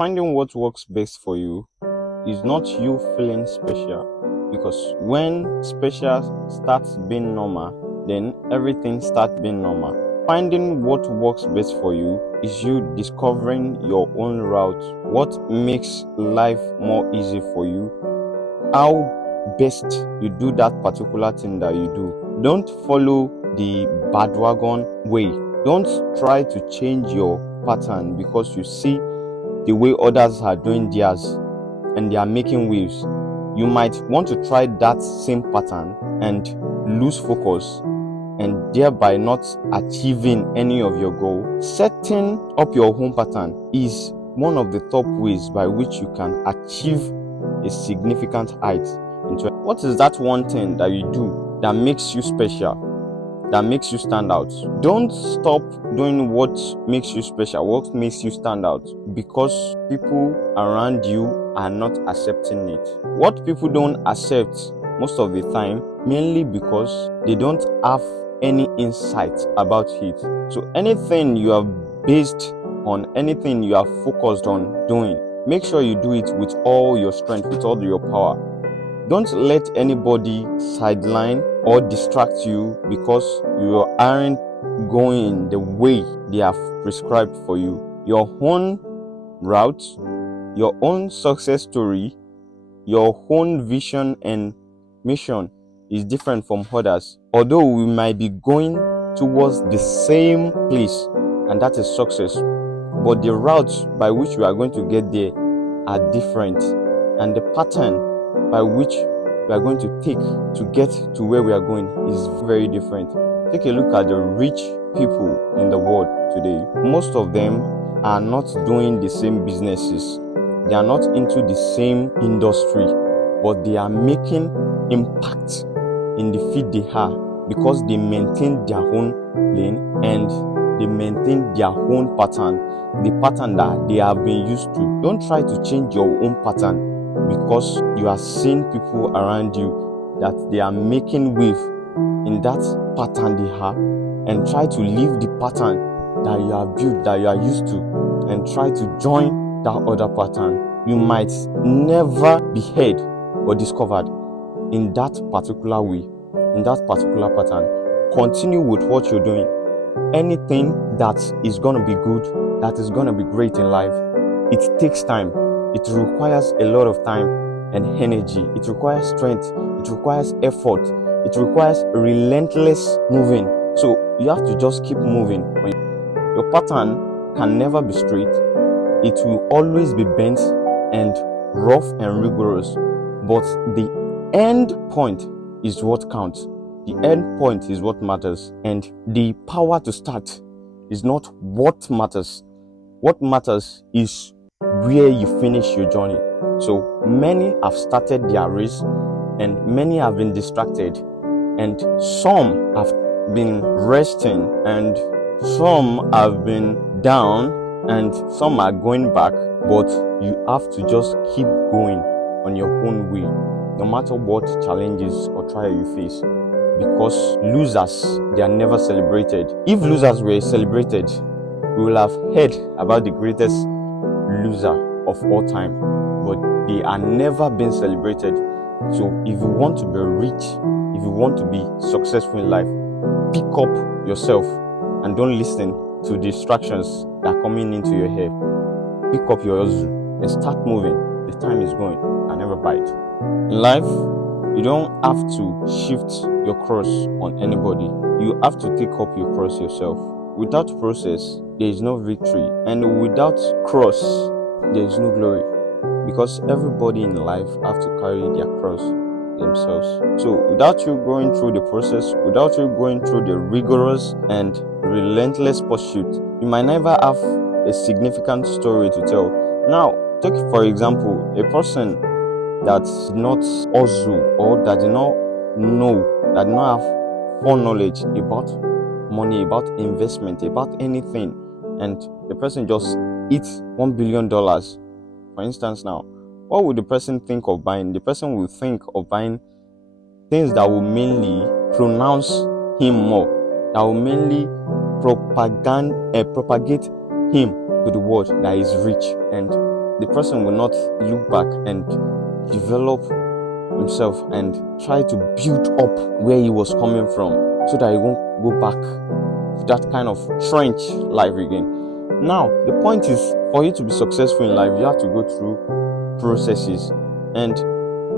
Finding what works best for you is not you feeling special, because when special starts being normal, then everything starts being normal. Finding what works best for you is you discovering your own route, what makes life more easy for you, how best you do that particular thing that you do. Don't follow the bandwagon way. Don't try to change your pattern because you see the way others are doing theirs and they are making waves. You might want to try that same pattern and lose focus and thereby not achieving any of your goal. Setting up your own pattern is one of the top ways by which you can achieve a significant height. What is that one thing that you do that makes you special, that makes you stand out? Don't stop doing what makes you special, what makes you stand out, because people around you are not accepting it. What people don't accept most of the time, mainly because they don't have any insight about it. So anything you are based on, anything you are focused on doing, make sure you do it with all your strength, with all your power. Don't let anybody sideline or distract you because you aren't going the way they have prescribed for you. Your own route, your own success story, your own vision and mission is different from others. Although we might be going towards the same place, and that is success, but the routes by which we are going to get there are different, and the pattern by which we are going to take to get to where we are going is very different. Take a look at the rich people in the world today. Most of them are not doing the same businesses. They are not into the same industry, but they are making impact in the field they are because they maintain their own lane and they maintain their own pattern, the pattern that they have been used to. Don't try to change your own pattern because you are seeing people around you that they are making wave in that pattern they have, and try to leave the pattern that you have built, that you are used to, and try to join that other pattern. You might never be heard or discovered in that particular way, in that particular pattern. Continue with what you're doing. Anything that is going to be good, that is going to be great in life, it takes time. It requires a lot of time and energy. It requires strength. It requires effort. It requires relentless moving. So you have to just keep moving. Your pattern can never be straight. It will always be bent and rough and rigorous. But the end point is what counts. The end point is what matters. And the power to start is not what matters. What matters is where you finish your journey. So many have started their race and many have been distracted, and some have been resting, and some have been down, and some are going back. But you have to just keep going on your own way, no matter what challenges or trial you face, because losers, they are never celebrated. If losers were celebrated, we will have heard about the greatest loser of all time, but they are never being celebrated. So if you want to be rich, if you want to be successful in life, pick up yourself and don't listen to distractions that are coming into your head. Pick up your hustle and start moving. The time is going and never bite. In life, you don't have to shift your cross on anybody. You have to take up your cross yourself. Without process, there is no victory, and without cross, there is no glory, because everybody in life have to carry their cross themselves. So without you going through the process, without you going through the rigorous and relentless pursuit, you might never have a significant story to tell. Now, take for example a person that did not hustle, or that did not know, that did not have foreknowledge about money, about investment, about anything, and the person just eats $1 billion, for instance. Now, what would the person think of buying? The person will think of buying things that will mainly pronounce him more, that will mainly propagate him to the world that is rich. And the person will not look back and develop himself and try to build up where he was coming from, so that he won't go back to that kind of trench life again. Now, the point is, for you to be successful in life, you have to go through processes. And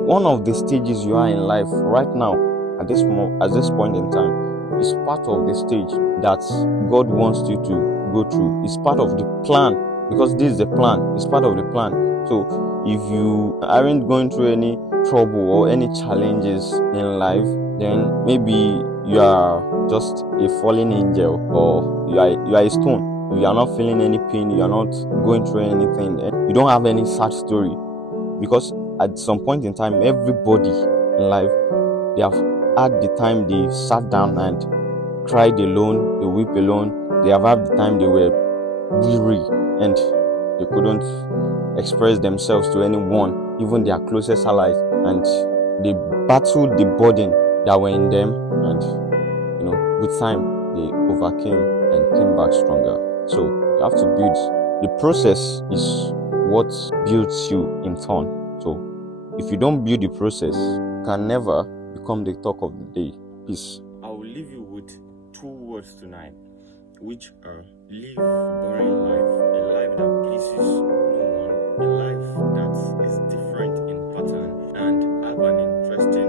one of the stages you are in life right now, at this point in time, is part of the stage that God wants you to go through. It's part of the plan, because this is the plan. It's part of the plan. So if you aren't going through any trouble or any challenges in life, then maybe you are just a fallen angel, or you are a stone. If you are not feeling any pain, you are not going through anything, and you don't have any sad story. Because at some point in time, everybody in life, they have had the time they sat down and cried alone, they weep alone. They have had the time they were weary and they couldn't express themselves to anyone, even their closest allies, and they battled the burden that were in them, and with time they overcame and came back stronger. So you have to build. The process is what builds you in turn. So if you don't build the process, you can never become the talk of the day. Peace. I will leave you with 2 words tonight, which are: live a boring life, a life that pleases no one, a life that is different in pattern, and have an interesting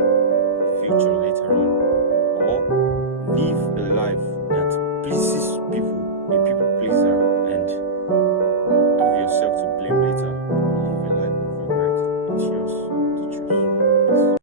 future.